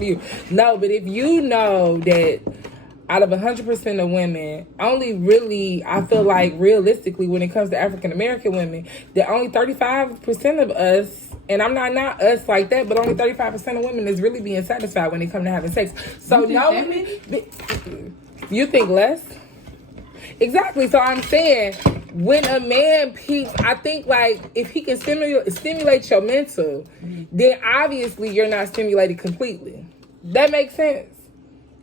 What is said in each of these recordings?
from you. No, but if you know that out of 100% of women, only really, I feel like realistically when it comes to African American women, that only 35% of us, and I'm not us like that, but only 35% of women is really being satisfied when it comes to having sex. So no, you think less? Exactly. So I'm saying when a man peaks, I think like if he can stimulate your mental, then obviously you're not stimulated completely. That makes sense.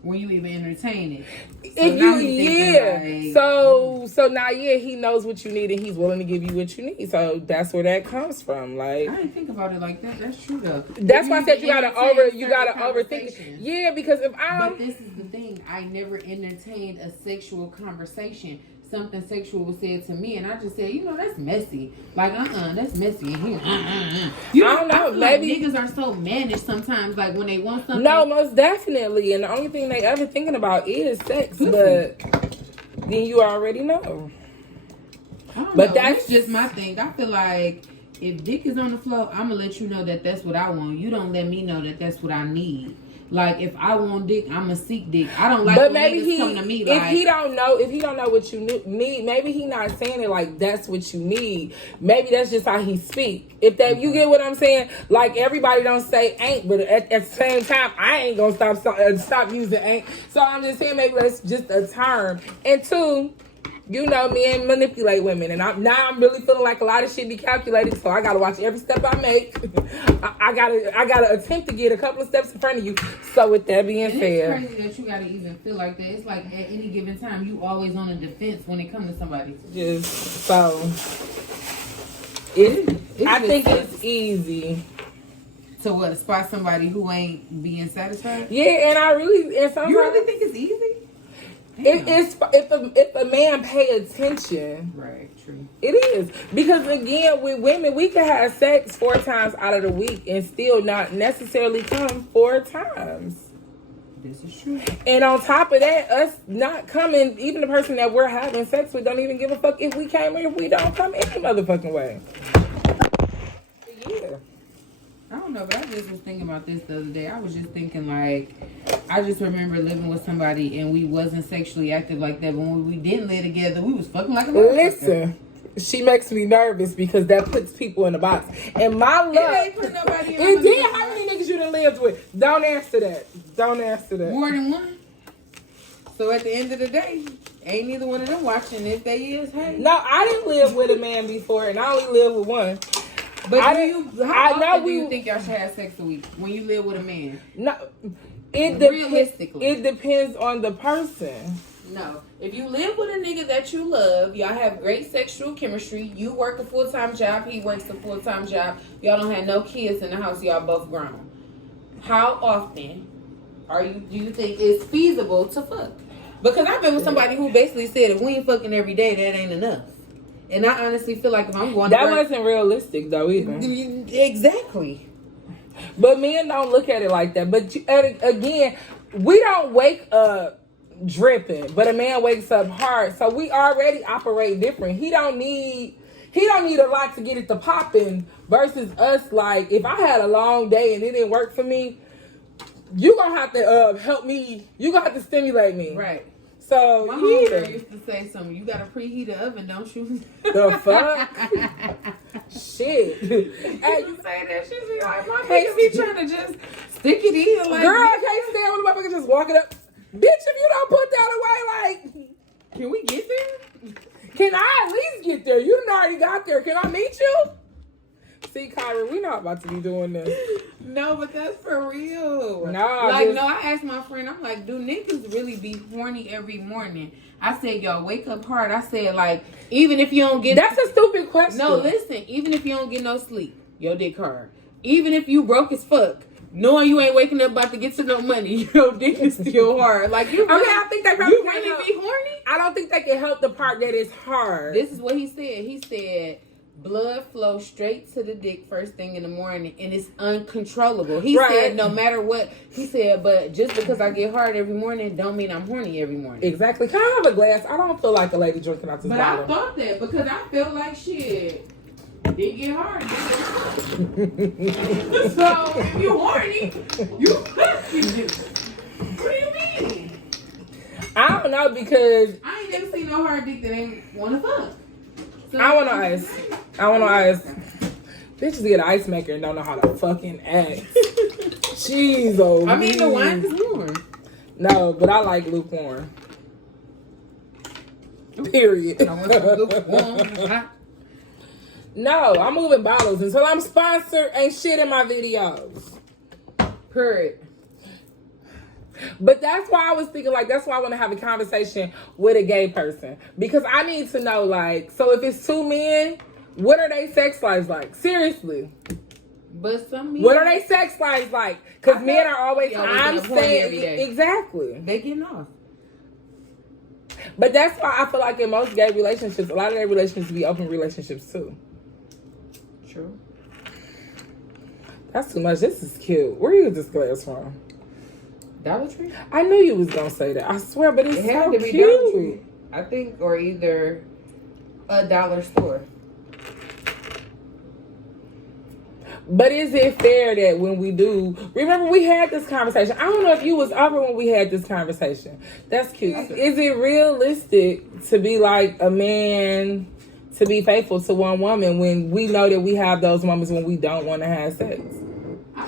When you even entertain it. So now he knows what you need and he's willing to give you what you need. So that's where that comes from. Like, I didn't think about it like that. That's true though. That's why I said you gotta overthink it. Yeah, because But this is the thing. I never entertained a sexual conversation. Something sexual was said to me, and I just said, that's messy. Like, that's messy in here. I don't know. Maybe like niggas are so managed sometimes. Like when they want something. No, most definitely. And the only thing they ever thinking about is sex. But then you already know. But that's just my thing. I feel like if dick is on the floor, I'm gonna let you know that that's what I want. You don't let me know that that's what I need. Like if I want dick, I'm gonna seek dick. I don't like but when niggas come to me if he don't know what you need, maybe he not saying it like that's what you need. Maybe that's just how he speak. If that you get what I'm saying, like everybody don't say ain't, but at the same time, I ain't gonna stop using ain't. So I'm just saying maybe that's just a term. And two, men manipulate women, and I'm really feeling like a lot of shit be calculated. So I gotta watch every step I make. I gotta attempt to get a couple of steps in front of you. So with that being said, it's crazy that you gotta even feel like that. It's like at any given time, you always on the defense when it comes to somebody. Just so I think it's easy to spot somebody who ain't being satisfied. Yeah, and sometimes you really think it's easy. If a man pay attention, right? True. It is because again, with women, we can have sex 4 times out of the week and still not necessarily come 4 times. This is true. And on top of that, us not coming, even the person that we're having sex with, don't even give a fuck if we came or if we don't come any motherfucking way. Yeah. I don't know, but I just was thinking about this the other day. I was just thinking, like, I just remember living with somebody and we wasn't sexually active like that. But when we didn't live together, we was fucking like a motherfucker. Listen, she makes me nervous because that puts people in a box. And my luck, it ain't put nobody in it did. How many niggas you done lived with? Don't answer that. More than one. So at the end of the day, ain't neither one of them watching. If they is, hey. No, I didn't live with a man before, and I only lived with one. But how often do you think y'all should have sex a week when you live with a man? No, realistically, it depends on the person. No, if you live with a nigga that you love, y'all have great sexual chemistry. You work a full-time job, he works a full-time job. Y'all don't have no kids in the house. Y'all both grown. How often do you think it's feasible to fuck? Because I've been with somebody who basically said if we ain't fucking every day, that ain't enough. And I honestly feel like if I'm going to work, wasn't realistic though either. Exactly. But men don't look at it like that. But again, we don't wake up dripping, but a man wakes up hard. So we already operate different. He don't need a lot to get it to popping versus us. Like if I had a long day and it didn't work for me, you gonna have to help me. You gonna have to stimulate me. Right. So my homegirl used to say something. You gotta preheat the oven, don't you? The fuck? Shit. Hey, you say that shit be like my nigga be trying to just stick it in. Like, girl, I can't stand when the motherfucker just walk it up. Bitch, if you don't put that away, like, can we get there? Can I at least get there? You done already got there. Can I meet you? See, Kyra, we not about to be doing this. No, but that's for real. No, I asked my friend, I'm like, do niggas really be horny every morning? I said, y'all wake up hard. I said, like, even if you don't get... That's a stupid question. No, listen, even if you don't get no sleep, your dick hard. Even if you broke as fuck, knowing you ain't waking up about to get to no money, your dick is still hard. Like, you really, I think that you really be horny? I don't think that can help the part that is hard. This is what he said. He said... blood flows straight to the dick first thing in the morning, and it's uncontrollable. He said no matter what. He said, but just because I get hard every morning don't mean I'm horny every morning. Exactly. Can I have a glass? I don't feel like a lady drinking out this bottle. But I thought that because I felt like shit. It get hard. So if you horny, you know because I ain't never seen no hard dick that ain't wanna fuck. So, I want no ice. I want no ice. Bitches get an ice maker and don't know how to fucking act. Jeez, oh. I mean, the wine is warm. No, but I like lukewarm. Period. I want some lukewarm. No, I'm moving bottles until I'm sponsored. Ain't shit in my videos. Period. But that's why I was thinking, like, that's why I want to have a conversation with a gay person. Because I need to know, like, so if it's two men, what are they sex lives like? Seriously. But some men, What are they sex lives like? Because I men feel- are always, Yeah, I'm they get horny saying, every day. exactly. they getting off. But that's why I feel like in most gay relationships, a lot of their relationships be open relationships too. True. That's too much. This is cute. Where you get this glass from? Dollar Tree? I knew you was gonna say that. I swear, but it's It had so to be Dollar Tree. cute. I think, or either a dollar store. But is it fair that when we do, remember we had this conversation? I don't know if you was over when we had this conversation. That's cute. Is it realistic to be like a man to be faithful to one woman when we know that we have those moments when we don't want to have sex?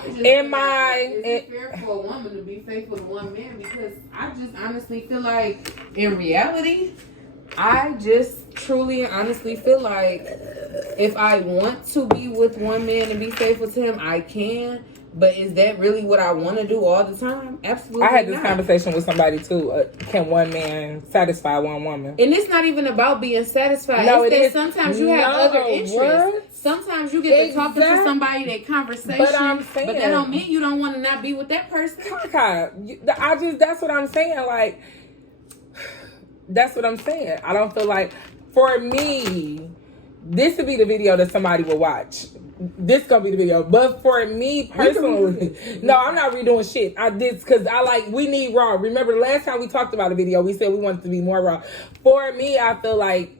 Is it fair for a woman to be faithful to one man? Because I just honestly feel like, in reality, I just truly and honestly feel like if I want to be with one man and be faithful to him, I can. But is that really what I want to do all the time? Absolutely I had this not. conversation with somebody too. Can one man satisfy one woman? And it's not even about being satisfied. No, it's it that is. sometimes you have No, other interests. what? Sometimes you get to talking to Exactly. somebody, that conversation. But I'm saying, but that don't mean you don't want to not be with that person. that's what I'm saying. Like, that's what I'm saying. I don't feel like, for me, this would be the video that somebody will watch. This gonna be the video. But for me personally, no, I'm not redoing shit. I did because we need raw. Remember the last time we talked about a video, we said we wanted to be more raw. For me, I feel like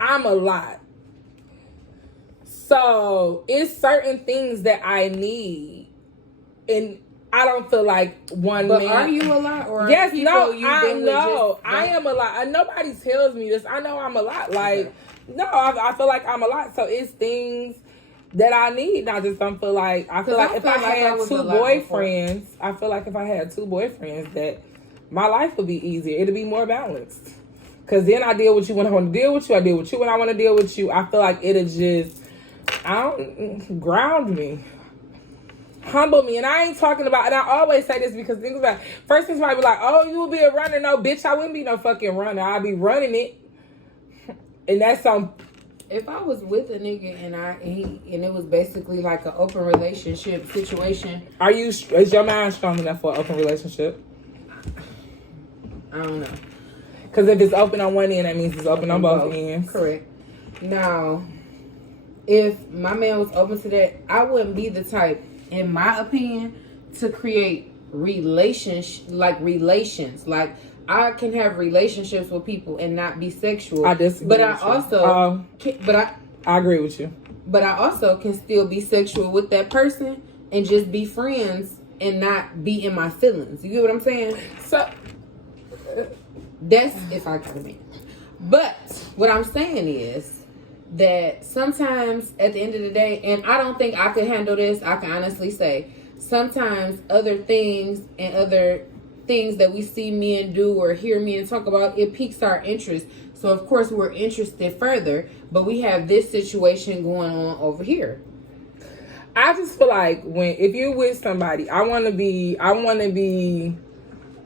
I'm a lot. So it's certain things that I need, and I don't feel like one But man. are you a lot? Or Yes, people no, you've I been with know. just I am a lot. Nobody tells me this. I know I'm a lot. Like, no, I feel like I'm a lot. So it's things that I need. I just don't feel like, I feel 'Cause like I if feel I like I had was two a lot before. boyfriends, I feel like if I had two boyfriends, that my life would be easier. It'd be more balanced. Because then I deal with you when I want to deal with you. I deal with you when I want to deal with you. I feel like it'll just, ground me. Humble me. And I ain't talking about, and I always say this because things about, first things might be like, oh, you will be a runner. No, bitch, I wouldn't be no fucking runner. I'd be running it. And that's some. If I was with a nigga and it was basically like an open relationship situation, Is your mind strong enough for an open relationship? I don't know. Because if it's open on one end, that means it's open on both ends. Correct. Now, if my man was open to that, I wouldn't be the type, in my opinion, to create relations. Like, I can have relationships with people and not be sexual. I disagree. But I with you. also, I agree with you. But I also can still be sexual with that person and just be friends and not be in my feelings. You get what I'm saying? So that's if I got a man. But what I'm saying is that sometimes at the end of the day, and I don't think I could handle this, I can honestly say, sometimes other things and other things that we see men do or hear men talk about, it piques our interest. So of course we're interested further, but we have this situation going on over here. I just feel like if you're with somebody, I want to be.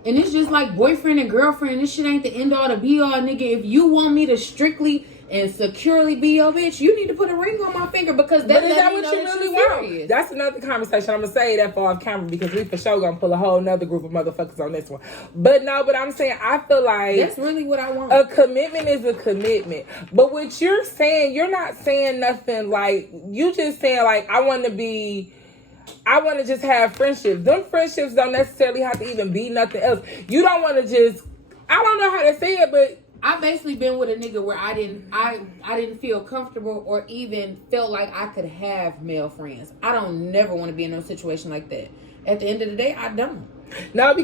And it's just like boyfriend and girlfriend. This shit ain't the end all, the be all, nigga. If you want me to strictly and securely be your bitch, you need to put a ring on my finger because But is that what you really want? That's another conversation. I'm gonna say that for off camera because we for sure gonna pull a whole nother group of motherfuckers on this one. But I'm saying I feel like that's really what I want. A commitment is a commitment. But what you're saying, you're not saying nothing like, you just saying like, I want to just have friendships. Them friendships don't necessarily have to even be nothing else. You don't want to just, I don't know how to say it, but I've basically been with a nigga where I didn't feel comfortable or even felt like I could have male friends. I don't never want to be in no situation like that. At the end of the day, I don't. No,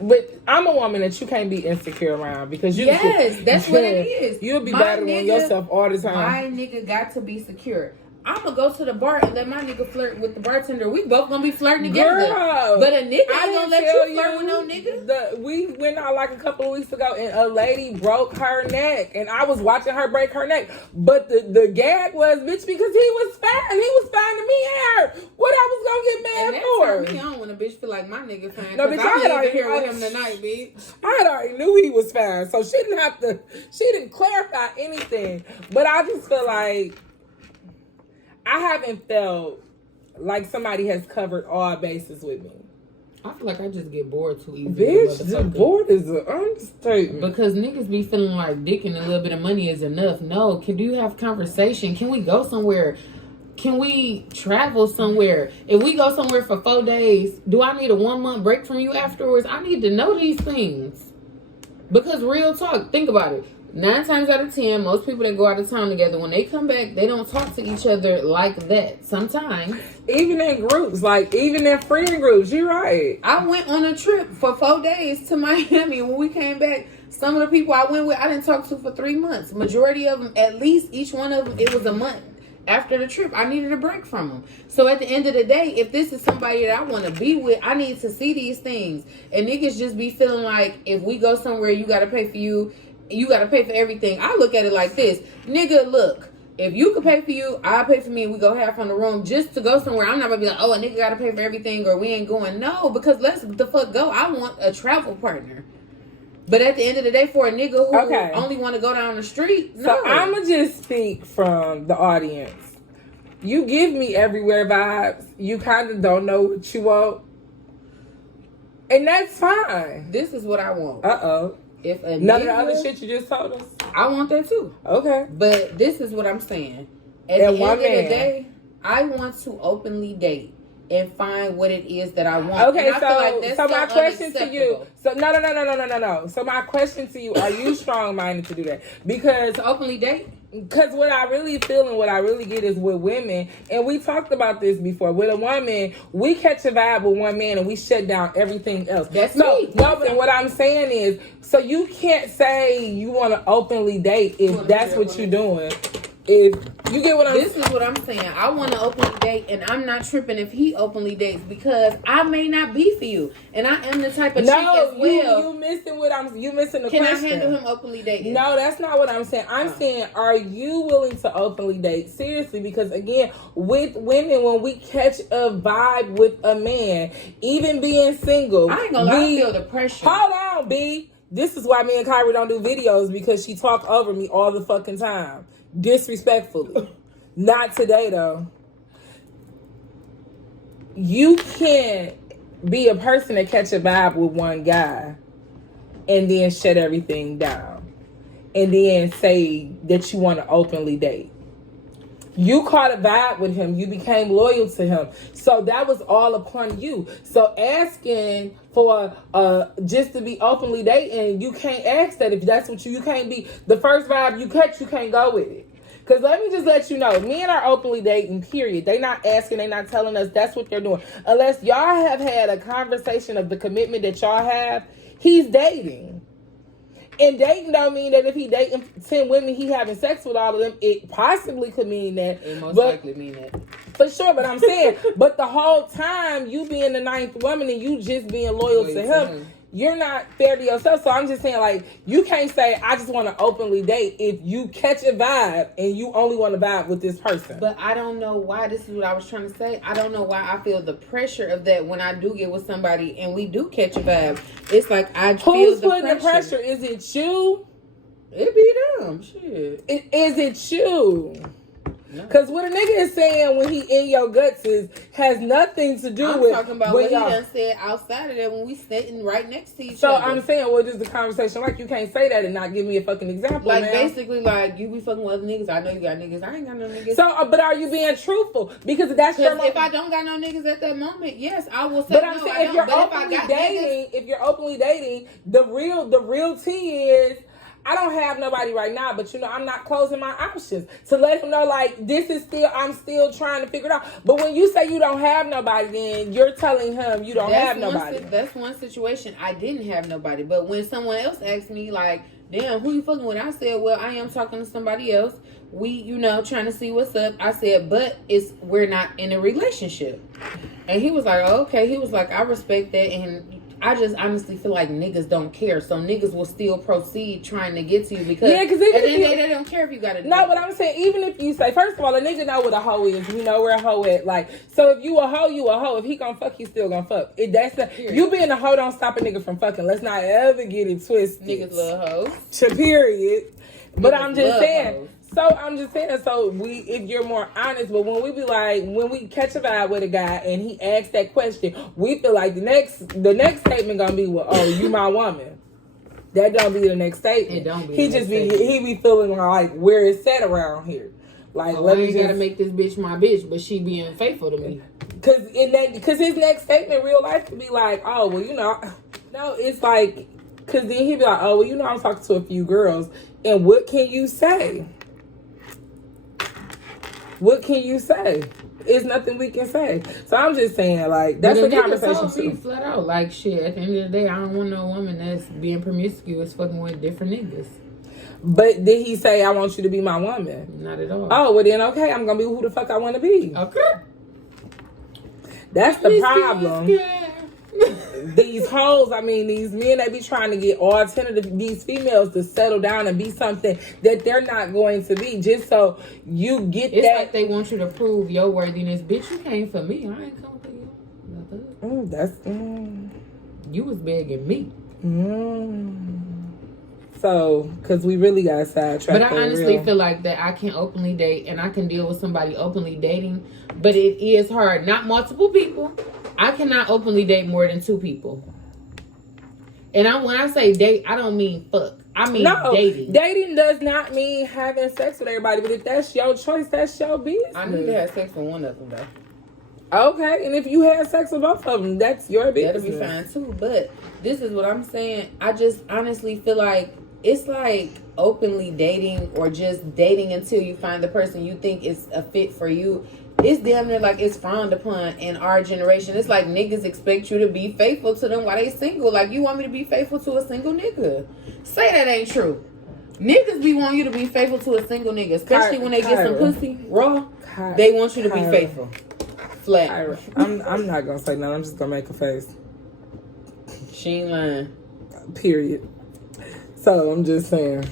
but I'm a woman that you can't be insecure around because you. Yes, that's what it is. You'll be battling yourself all the time. My nigga got to be secure. I'm gonna go to the bar and let my nigga flirt with the bartender. We both gonna be flirting together. Girl, but a nigga ain't gonna let you flirt with no nigga. We went out like a couple of weeks ago and a lady broke her neck and I was watching her break her neck. But the gag was, bitch, because he was fine. He was fine to me and her. What I was gonna get mad for? And that turned me on when a bitch feel like my nigga fine. No, bitch, I had already here with him tonight, bitch. I had already knew he was fine. So she didn't clarify anything. But I just feel like I haven't felt like somebody has covered all bases with me. I feel like I just get bored too easy. Bitch, bored is an understatement. Because niggas be feeling like dick and a little bit of money is enough. No, can you have conversation? Can we go somewhere? Can we travel somewhere? If we go somewhere for 4 days, do I need a 1 month break from you afterwards? I need to know these things. Because real talk, think about it. 9 times out of 10, most people that go out of town together, when they come back, they don't talk to each other like that. Sometimes. Even in groups, like even in friend groups, you're right. I went on a trip for 4 days to Miami. When we came back, some of the people I went with, I didn't talk to for 3 months. Majority of them, at least each one of them, it was a month. After the trip, I needed a break from them. So at the end of the day, if this is somebody that I want to be with, I need to see these things. And niggas just be feeling like if we go somewhere, you got to pay for you. You got to pay for everything. I look at it like this. Nigga, look. If you could pay for you, I'll pay for me and we go half on the room just to go somewhere. I'm not going to be like, oh, a nigga got to pay for everything or we ain't going. No, because let's the fuck go. I want a travel partner. But at the end of the day, for a nigga who only want to go down the street, no. So I'm going to just speak from the audience. You give me everywhere vibes. You kind of don't know what you want. And that's fine. This is what I want. Uh-oh. If a none nigga, of the other shit you just told us? I want that too. Okay. But this is what I'm saying. At the end of the day, I want to openly date and find what it is that I want. Okay, and I feel like that's so my question to you. So no. So my question to you, are you strong minded to do that? Because to openly date? Because what I really feel and what I really get is with women, and we talked about this before, with a woman, we catch a vibe with one man and we shut down everything else. That's me. No, but what I'm saying is, so you can't say you want to openly date if that's what you're doing. If you get what I'm saying. This is what I'm saying. I want to openly date, and I'm not tripping if he openly dates because I may not be for you, and I am the type of chick as well. You missing the Can question. I handle him openly dating? No, that's not what I'm saying. I'm saying, are you willing to openly date? Seriously, because again, with women, when we catch a vibe with a man, even being single, I ain't gonna lie, I feel the pressure. Hold on, B. This is why me and Kyrie don't do videos, because she talk over me all the fucking time. Disrespectfully. Not today, though. You can't be a person that catch a vibe with one guy and then shut everything down and then say that you want to openly date. You caught a vibe with him. You became loyal to him. So that was all upon you. So asking for just to be openly dating, you can't ask that if that's what you can't be. The first vibe you catch, you can't go with it. Because let me just let you know, men are openly dating, period. They not asking, they not telling us that's what they're doing. Unless y'all have had a conversation of the commitment that y'all have, he's dating. And dating don't mean that if he dating 10 women, he having sex with all of them. It possibly could mean that. It most likely mean that. For sure, but I'm saying, but the whole time you being the 9th woman and you just being loyal to him, you're not fair to yourself. So I'm just saying, like, you can't say, I just want to openly date if you catch a vibe and you only want to vibe with this person. But I don't know why, this is what I was trying to say. I don't know why I feel the pressure of that when I do get with somebody and we do catch a vibe. It's like I feel Who's the putting pressure. the pressure? Is it you? It be them. Shit. Is it you? Because what a nigga is saying when he in your guts has nothing to do with. I'm talking about what he done said outside of that when we sitting right next to each other. So I'm saying, what is the conversation like? You can't say that and not give me a fucking example. Like, basically, like, you be fucking with other niggas. I know you got niggas. I ain't got no niggas. So, but are you being truthful? Because that's your. If I don't got no niggas at that moment, yes, I will say. But I'm saying, if you're openly dating, the real tea is, I don't have nobody right now, but I'm not closing my options to let him know like I'm still trying to figure it out. But when you say you don't have nobody, then you're telling him you don't have nobody. That's one situation. I didn't have nobody, but when someone else asked me like, damn, who you fucking with? I said, well, I am talking to somebody else. We, trying to see what's up. I said, but we're not in a relationship. And he was like, oh, okay. He was like, I respect that. And I just honestly feel like niggas don't care. So niggas will still proceed trying to get to you because at the end of the day, they don't care if you got to do No, but I'm saying, even if you say, first of all, a nigga know what a hoe is. You know where a hoe at. Like, so if you a hoe, you a hoe. If he gonna fuck, he still gonna fuck. You being a hoe don't stop a nigga from fucking. Let's not ever get it twisted. Niggas love hoes. Period. But Niggas I'm just saying. Hoes. So if you're more honest, but when we be like, when we catch a vibe with a guy and he asks that question, we feel like the next statement gonna be, well, oh, you my woman. That don't be the next statement. It don't be. He be feeling like where it's set around here. Like, I ain't gotta make this bitch my bitch, but she being faithful to me. Cause his next statement, real life, could be like, oh, well, no, it's like, cause then he'd be like, oh, well, I'm talking to a few girls, and what can you say? What can you say? It's nothing we can say. So I'm just saying, like, that's the conversation too. Flat out, like, shit. At the end of the day, I don't want no woman that's being promiscuous, fucking with different niggas. But did he say, I want you to be my woman? Not at all. Oh, well then, okay, I'm gonna be who the fuck I want to be. Okay. That's the problem. These hoes, these men, they be trying to get all 10 of these females to settle down and be something that they're not going to be, just so you get it's that. It's like they want you to prove your worthiness. Bitch, you came for me. I ain't come for you. You was begging me. So, because we really got sidetracked. But I honestly feel like that I can openly date and I can deal with somebody openly dating, but it is hard. Not multiple people. I cannot openly date more than 2 people. And when I say date, I don't mean fuck. I mean dating. Dating does not mean having sex with everybody. But if that's your choice, that's your business. I need to have sex with one of them, though. Okay, and if you have sex with both of them, that's your business. That'll be fine, too. But this is what I'm saying. I just honestly feel like it's like openly dating or just dating until you find the person you think is a fit for you. It's damn near like it's frowned upon in our generation. It's like niggas expect you to be faithful to them while they single. Like, you want me to be faithful to a single nigga? Say that ain't true. Niggas be wanting you to be faithful to a single nigga. Especially when they get some pussy raw. They want you to be faithful. Flat. I'm not going to say nothing. I'm just going to make a face. She ain't lying. Period. So, I'm just saying.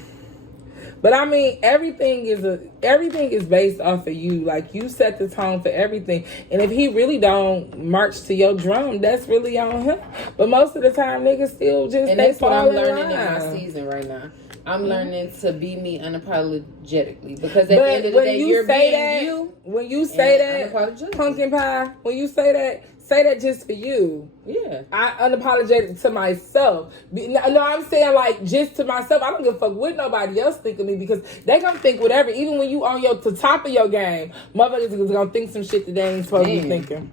But everything is based off of you. Like, you set the tone for everything. And if he really don't march to your drum, that's really on him. But most of the time, niggas still just and that's what I'm learning in my season right now. I'm learning to be me unapologetically, because at the end of the day, you're being you. When you say that, pumpkin pie. When you say that just for you. Yeah. I unapologetic to myself. No, I'm saying like just to myself. I don't give a fuck what nobody else think of me, because they gonna think whatever. Even when you on the top of your game, motherfuckers is gonna think some shit that they ain't supposed to be thinking.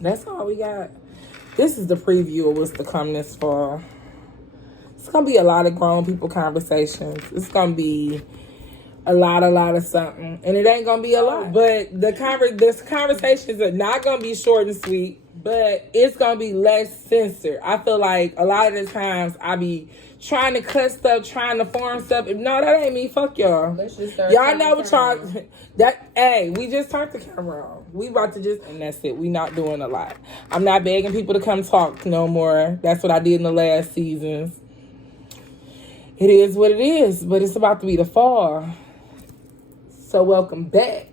That's all we got. This is the preview of what's to come this fall. It's gonna be a lot of grown people conversations. It's gonna be a lot of something, and it ain't gonna be a lot. But this conversations are not gonna be short and sweet, but it's gonna be less censored. I feel like a lot of the times I be trying to cut stuff, trying to form stuff. No, that ain't me. Fuck y'all. Let's just start. Y'all know what y'all. We just turned the camera on. We about to and that's it. We not doing a lot. I'm not begging people to come talk no more. That's what I did in the last seasons. It is what it is, but it's about to be the fall. So welcome back.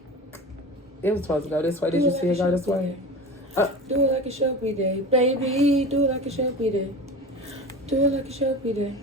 It was supposed to go this way. Did you see it go this way? Do it like it should be day, baby. Do it like it should be day. Do it like it should be day.